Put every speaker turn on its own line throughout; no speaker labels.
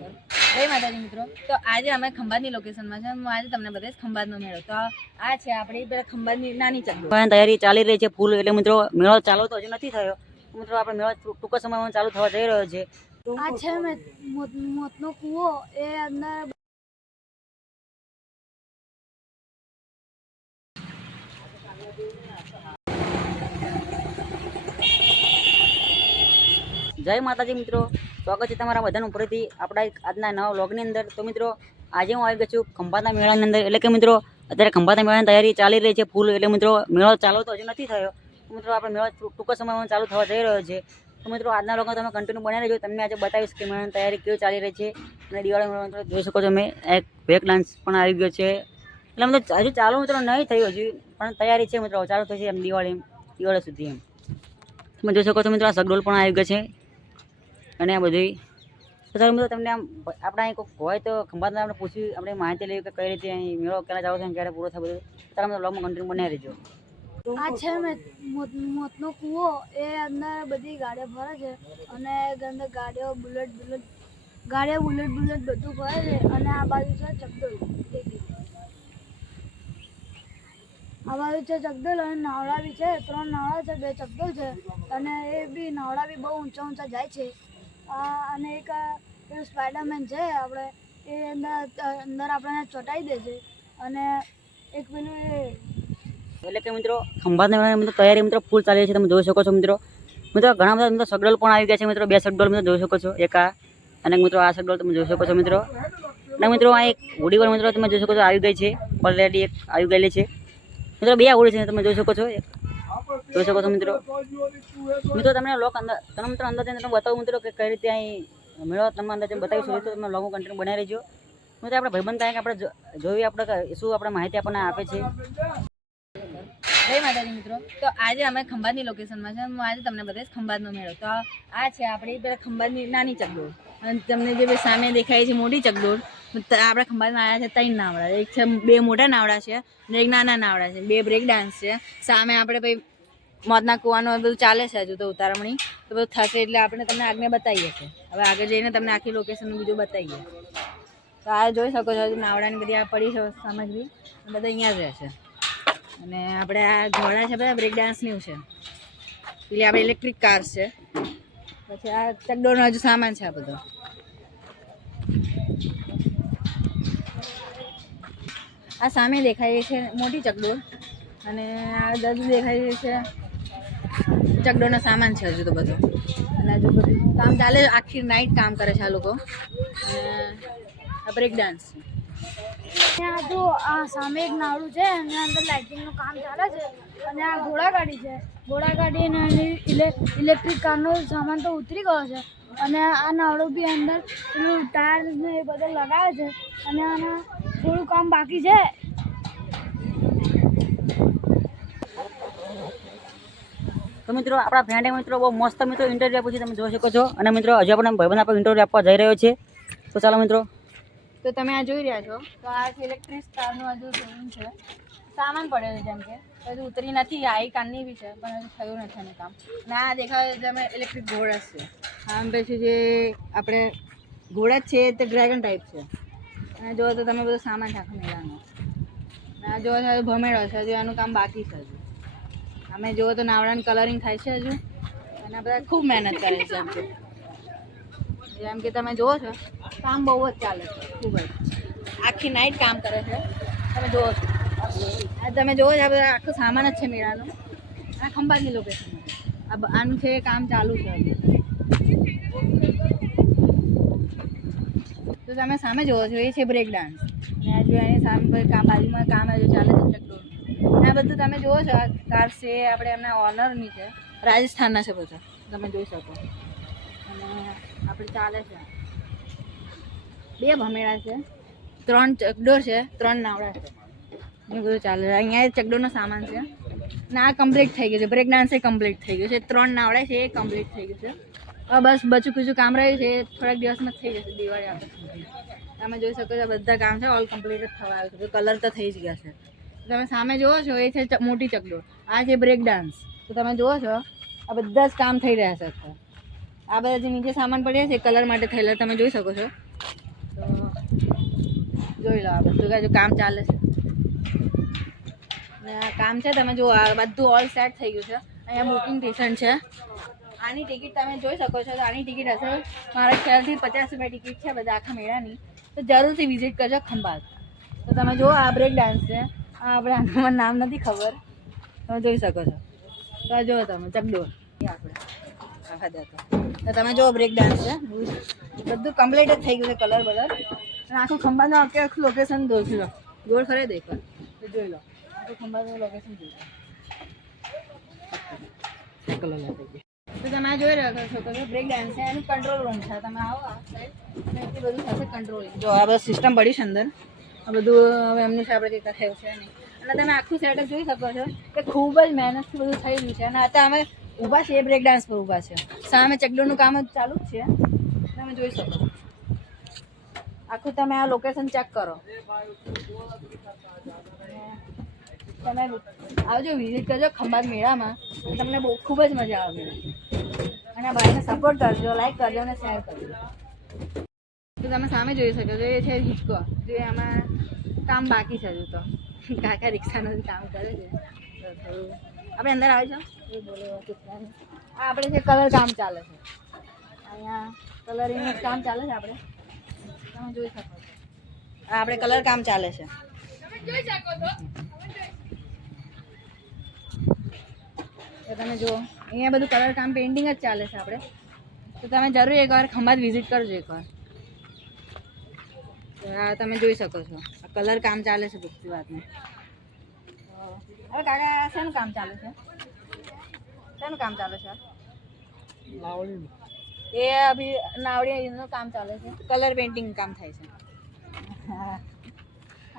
જય માતાજી મિત્રો. તો આજે અમે ખંભાતની લોકેશનમાં છે. હું આજે તમને બતાવીશ ખંભાતનો મેળો. તો આ છે આપણી પેલા ખંભાતની નાની ચકડો
તૈયારી ચાલી રહી છે ફૂલ. એટલે મિત્રો મેળો ચાલુ તો હજુ નથી થયો. મિત્રો આપણે મેળો ટૂંક સમયમાં ચાલુ થવા જઈ રહ્યો છે.
આ છે મોત- મોતનો કૂવો. એ અંદર
જય માતાજી મિત્રો. સ્વાગત છે તમારા બધાનું ફરીથી આપણા એક આજના નવા વ્લોગની અંદર. તો મિત્રો, આજે હું આવી ગયો છું ખંભાતા મેળાની અંદર. એટલે કે મિત્રો, અત્યારે ખંભાતા મેળાની તૈયારી ચાલી રહી છે ફૂલ. એટલે મિત્રો, મેળો ચાલુ તો હજુ નથી થયો. મિત્રો, આપણે મેળો ટૂંક સમયમાં ચાલુ થવા જઈ રહ્યો છે. તો મિત્રો, આજના લોકો તમે કન્ટિન્યુ બનાવી રહેજો. તમને આજે બતાવીશ કે મેળાની તૈયારી કેવી ચાલી રહી છે. અને દિવાળી મેળો જોઈ શકો છો. મેં એક બ્રેક ડાન્સ પણ આવી ગયો છે. એટલે મતલબ, હજુ ચાલુ મિત્રો, નહીં થયું હજુ. પણ તૈયારી છે મિત્રો, ચાલુ થશે એમ દિવાળી દિવાળી સુધી એમ. તમે જોઈ શકો છો મિત્રો, આ સગડોલ પણ આવી ગયો છે. અને આ બધી તો મિત્રો, તમને આમ આપણે અહીં કોઈક હોય તો ખંભાતને આપણે પૂછ્યું આપણે માહિતી લેવી કે કઈ રીતે અહીં મેળો ક્યારે જાવ છે ક્યારે પૂરો થાય બધું. ચાલો મિત્રો લોગમાં કન્ટિન્યુ બનાવી રહેજો.
આ છે મોત- મોતનો કૂવો. એ અંદર બધી ગાડીઓ ફરે છે અને અંદર ગાડીઓ બુલેટ બુલેટ, ગાડીઓ બુલેટ બુલેટ બધું ફરે છે અને આ બાજુ છે ચકડોલ. આ બાજુ છે ચકડોલ અને નાવડા બી છે. ત્રણ નાવડા છે, બે ચકડોલ છે અને એ બી નાવડા બી બહુ ઊંચા ઊંચા જાય છે. અને એક પેલું સ્પાઈડરમેન છે, આપણે એ અંદર અંદર આપણને ચોંટાડી દે છે. અને એક પેલું એ
એટલે કે મિત્રો, ખંભાતના મિત્રો તૈયારી મિત્રો ફૂલ ચાલી છે, તમે જોઈ શકો છો મિત્રો. મિત્રો ઘણા બધા મિત્રો સગડોલ પણ આવી ગયા છે મિત્રો, બે સગડોલ મિત્રો જોઈ શકો છો, એક અને મિત્રો આ સગડોલ તમે જોઈ શકો છો મિત્રો. અને મિત્રો આ એક હોડી પર મિત્રો તમે જોઈ શકો છો, આવી ગઈ છે ઓલરેડી એક આવી ગયેલી છે. મિત્રો બે હોડી છે, તમે જોઈ શકો છો, એક જોઈ શકો છો મિત્રો. મિત્રો, તમને લોક અંદર, તમે મિત્રો અંદર જઈને તમને બતાવું મિત્રો કે કઈ રીતે અહીં મેળો તમે અંદર જઈને બતાવી શકો તો તમે લોકો કન્ટિન્યુ બનાવી રહેજો. મિત્રો, આપણે ભાઈબંધ થાય કે આપણે જોઈએ આપણે શું આપણે માહિતી આપણને આપે છે.
જય માતાજી મિત્રો. તો આજે અમે ખંભાતની લોકેશનમાં છે. હું આજે તમને બતાવીશ ખંભાતનો મેળો. તો આ છે આપણી પેલા ખંભાતની નાની ચકડોળ. અને તમને જે સામે દેખાય છે મોટી ચકડોળ આપણે ખંભાતમાં આવ્યા છે ત્રણ નાવડા. એક છે બે મોટા નાવડા છે અને એક નાના નાવડા છે. બે બ્રેક ડાન્સ છે. સામે આપણે પછી મોતના કૂવાનું બધું ચાલે છે હજુ તો ઉતારમણી. તો બધું થશે એટલે આપણે તમને આગળ બતાવીએ છીએ. હવે આગળ જઈને તમને આખી લોકેશન બીજું બતાવીએ. તો આ જોઈ શકો છો નાવડાની બધી આ પડી છે સામગ્રી. બધા અહીંયા જ રહેશે અને આપણે આ ઘોડા છે બધા બ્રેક ડાન્સની છે. પેલી આપણે ઇલેક્ટ્રિક કાર્સ છે. પછી આ ચકડોળનો હજુ સામાન છે આ બધો. આ સામે દેખાય છે મોટી ચકડોળ. અને આ દર્દ દેખાય છે ચકડોળનો સામાન છે હજુ તો બધો. અને હજુ બધું કામ ચાલે. આખી નાઇટ કામ કરે છે આ લોકો. અને બ્રેક ડાન્સ
ત્યાં જો આ સામે એક નાળું છે, એની અંદર લાઇટિંગનું કામ ચાલે છે. અને આ ઘોડાગાડી છે. ઘોડાગાડી અને એની ઇલે- ઇલેક્ટ્રિક કારનો સામાન તો ઉતરી ગયો છે. અને આ નાળું બી અંદર ટાયર ને એ બધું લગાવે છે. અને આના થોડું કામ બાકી છે.
તો મિત્રો, આપણા ફ્રેન્ડે મિત્રો બહુ મસ્ત મિત્રો ઇન્ટરવ્યૂ આપ્યું છે, તમે જોઈ શકો છો. અને મિત્રો, હજુ આપણે ભાઈબંધ આપણે ઇન્ટરવ્યૂ આપવા જઈ રહ્યો છે. તો ચાલો મિત્રો.
તો તમે આ જોઈ રહ્યા છો. તો આ ઇલેક્ટ્રિક કારનું હજુ શોરૂમ છે. સામાન પડ્યો છે જેમ કે. હજુ ઉતરી નથી, આ કારની બી છે, પણ હજુ થયું નથી એનું કામ. અને આ દેખાય તમે ઇલેક્ટ્રિક ઘોડા છે. આમ પછી જે આપણે ઘોડા છે, તે ડ્રેગન ટાઈપ છે. અને જો તો તમે બધો સામાન રાખો મેળાનો અને આ જો ભમેડો છે, હજુ એનું કામ બાકી છે હજુ. અમે જુઓ તો નાવડાનું કલરિંગ થાય છે હજુ. અને બધા ખૂબ મહેનત કરે છે એમ જેમ કે તમે જુઓ છો, કામ બહુ જ ચાલે છે, ખૂબ જ. આખી નાઇટ કામ કરે છે. તમે જુઓ છો. તમે જુઓ છો, આ બધા આખો સામાન જ છે મેળાનો. આ ખંભાતની લોકેશન આનું છે કામ ચાલુ છે તો તમે સામે જુઓ છો, એ છે બ્રેક ડાન્સ અને હજુ એની સામે કામ, બાજુમાં કામ હજુ ચાલે છે. અને આ બધું તમે જુઓ છો કાર છે, આપણે એમના ઓનરની છે. રાજસ્થાનના છે બધા. તમે જોઈ શકો. અને આપણે ચાલે છે. બે ભમેડા છે. ત્રણ ચકડોર છે, ત્રણ નાવડા છે. એ બધું ચાલે છે. અહીંયા ચકડોળનો સામાન છે. ના, આ કમ્પ્લીટ થઈ ગયું છે. બ્રેક ડાન્સ એ કમ્પ્લીટ થઈ ગયું છે. ત્રણ નાવડા છે, એ કમ્પ્લીટ થઈ ગયું છે. હવે બસ બચું કુચું કામ રહ્યું છે. એ થોડાક દિવસમાં થઈ જશે, દિવાળી આપણે તમે જોઈ શકો છો બધા કામ છે ઓલ કમ્પ્લીટ જ થવા આવ્યું છે. કલર તો થઈ જ ગયા છે. તમે સામે જુઓ છો, એ છે મોટી ચકડોળ આ છે બ્રેક ડાન્સ તો તમે જુઓ છો, આ બધા જ કામ થઈ રહ્યા છે અત્યારે. આ બધા જે નીચે સામાન પડ્યા છે કલર માટે થયેલા, તમે જોઈ શકો છો. તો જોઈ લો આ બધું. કાંઈ કામ ચાલે છે. ને આ કામ છે, તમે જુઓ, આ બધું ઓલ સેટ થઈ ગયું છે. અહીંયા બુકિંગ સ્ટેશન છે. આની ટિકિટ તમે જોઈ શકો છો. તો આની ટિકિટ હશે, મારા ખ્યાલથી પચાસ રૂપિયા ટિકિટ છે, બધા આખા મેળાની. તો જરૂરથી વિઝિટ કરજો ખંભાત. તો તમે જુઓ, આ બ્રેક ડાન્સ છે. આ આપણે આનું મને નામ નથી ખબર. તમે જોઈ શકો છો. તો આ જુઓ તમે, ચકડોળ. એ આપણે. દેખો તો તમે જુઓ બ્રેક ડાન્સ છે. બધું કમ્પ્લીટ જ થઈ ગયું છે કલર બલર. અને આખું ખંભાનું આખે આખું લોકેશન જોઈ લો ગોળ ખરે દેખો. તો જોઈ લો. આખું ખંભાનું લોકેશન જોઈ લો. તો તમે જોઈ રહ્યા છો કે બ્રેક કંટ્રોલ રૂમ છે. તમે આવો આ સાઈડ બધું થશે કંટ્રોલ જો આ બધું સિસ્ટમ પડી છે અંદર. આ બધું હવે એમનું છે આપણે કંઈ થયું છે નહીં. અને તમે આખું સેટઅપ જોઈ શકો છો કે ખૂબ જ મહેનતથી બધું થઈ ગયું છે. અને અત્યારે અમે ઊભા છીએ બ્રેક ડાન્સ પર ઊભા છે સામે ચકડોનું કામ જ ચાલુ જ છે. તમે જોઈ શકો આખું તમે આ લોકેશન ચેક કરો. તમે આવજો વિઝિટ કરજો ખંભાત મેળામાં. તમને બહુ ખૂબ જ મજા આવે અને ભાઈને સપોર્ટ કરજો લાઈક કરજો અને શેર કરજો. તો તમે સામે જોઈ શકો છો, એ છે હિચકો. જે આમાં કામ બાકી છે હજુ તો. કાકા રિક્ષાનું કામ કરે છે. આપણે અંદર આવી બોલો આ આપણે છે કલર કામ ચાલે છે. અહીંયા કલરિંગનું કામ ચાલે છે આપણે. તમે જોઈ શકો છો. આ આપણે કલર કામ ચાલે છે. તો તમે જુઓ, અહીંયા બધું કલર કામ પેઇન્ટિંગ જ ચાલે છે આપણે. તો તમે જરૂર એકવાર ખંભાત વિઝિટ કરજો એકવાર. આ તમે જોઈ શકો છો. કલર કામ ચાલે છે બધી વાતનું. હવે કાકા શેનું કામ ચાલે છે? શેનું કામ ચાલે છે? એ અભી નાવડીનું કામ ચાલે છે. કલર પેઇન્ટિંગ કામ થાય છે.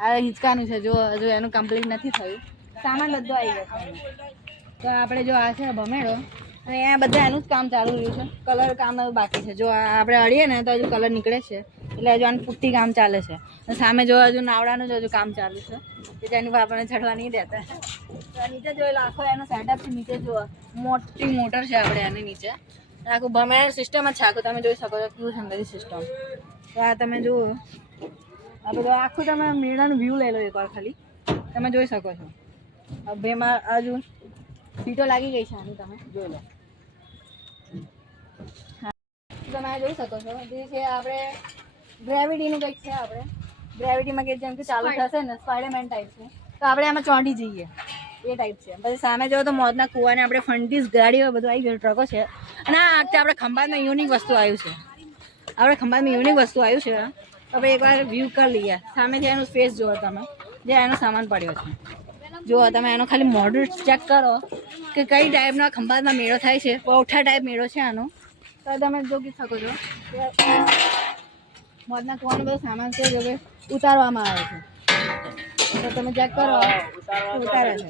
આ હિંચકાનું છે. જો હજુ એનું કમ્પ્લીટ નથી થયું. સામાન બધું આવી ગયો તો આપણે જો આ છે ભમેડો, અને અહીંયા બધા એનું જ કામ ચાલુ રહ્યું છે. કલર કામ બાકી છે. જો આપણે અડીએ ને તો હજુ કલર નીકળે છે. એટલે હજુ આનું પુટ્ટી કામ ચાલે છે. સામે જો હજુ નાવડાનું જ હજુ કામ ચાલુ છે. જેની ઉપર આપણને ચડવા નહીં દેતા. નીચે જોઈ લો આખો એનો સેટઅપ છે, નીચે જુઓ. મોટી મોટર છે આપણે એની નીચે. આખું ભમેડ સિસ્ટમ જ છે. આખું તમે જોઈ શકો છો કેવું છે બધી સિસ્ટમ તો આ તમે જુઓ. આ બધું આખું તમે મેળાનું વ્યૂ લઈ લો એકવાર ખાલી. તમે જોઈ શકો છો. બેમાં હજુ સીટો લાગી ગઈ છે આની તમે. જોઈ લો. તમે જોઈ શકો છો. જે છે આપણે ગ્રેવિટીનું કંઈક છે આપણે. ગ્રેવિટીમાં કે જેમ કે ચાલુ થશે ને સ્પાઈડરમેન ટાઈપ છે. તો આપણે આમાં ચોંટી જઈએ. એ ટાઈપ છે. પછી સામે જો તો મોતના કૂવાને આપણે ફંટીસ ગાડીઓ બધું આવી ગયું ટ્રકો છે. અને આ વખતે આપણે ખંભાતમાં યુનિક વસ્તુ આવ્યું છે. આપણે ખંભાતમાં યુનિક વસ્તુ આવ્યું છે. આપણે એકવાર વ્યૂ કરી લઈએ. સામેથી એનું સ્પેસ જુઓ તમે જે એનો સામાન પડ્યો છે. જુઓ તમે એનો ખાલી મોડલ ચેક કરો કે કઈ ટાઈપનો ખંભાતમાં મેળો થાય છે. પૌઠા ટાઈપ મેળો છે આનો. તો તમે જોઈ શકો છો. મોતના કુવાનો બધો સામાન છે જો ઉતારવામાં આવે છે. તો તમે ચેક કરો. ઉતારે છે.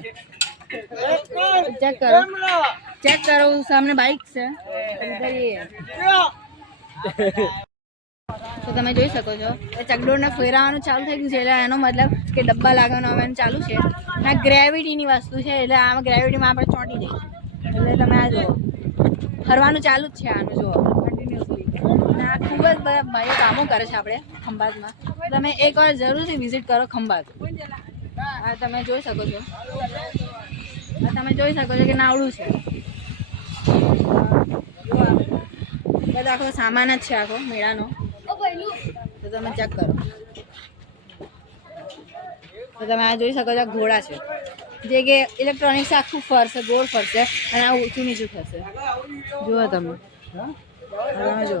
ચેક કરો. ચેક કરો સામને બાઇક છે. તો તમે જોઈ શકો છો એ ચકડોળને ફેરાવાનું ચાલુ થઈ ગયું છે એટલે એનો મતલબ કે ડબ્બા લાગવાનું હવે ચાલુ છે. ના ગ્રેવિટીની વસ્તુ છે એટલે આમાં ગ્રેવિટીમાં આપણે ચોંટી જઈએ એટલે તમે આ જુઓ. ફરવાનું ચાલુ જ છે આનું જુઓ કન્ટિન્યુઅસલી ખૂબ જ બધા ભાઈઓ કામો કરે છે આપણે ખંભાતમાં. તમે એકવાર જરૂરથી વિઝિટ કરો ખંભાત. આ તમે જોઈ શકો છો. આ તમે જોઈ શકો છો કે નાવડું છે. બધો આખો સામાન જ છે આખો મેળાનો. તો તમે ચેક કરો. તો તમે આ જોઈ શકો છો ઘોડા છે. જે કે ઇલેક્ટ્રોનિક્સ આખું ફરશે ગોળ ફરશે અને આ ઊંચું નીચું થશે જુઓ તમે. હા, તમે જુઓ.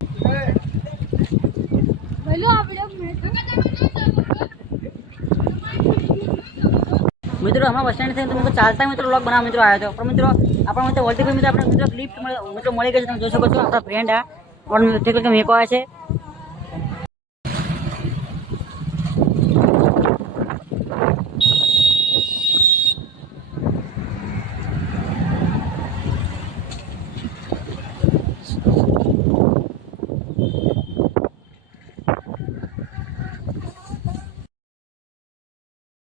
મિત્રો હમણાં બસ સ્ટેન્ડ થઈને મિત્રો ચાલતા મિત્રો બ્લોગ બનાવ મિત્રો આવ્યો હતો પણ મિત્રો, આપણા મિત્રો વોલ્ટી મિત્રો આપણે મિત્રો લિફ્ટ મિત્રો મળી ગઈ છે, તમે જોઈ શકો છો. આપણા ફ્રેન્ડ આ. પણ મિત્રો મેકો આવે છે.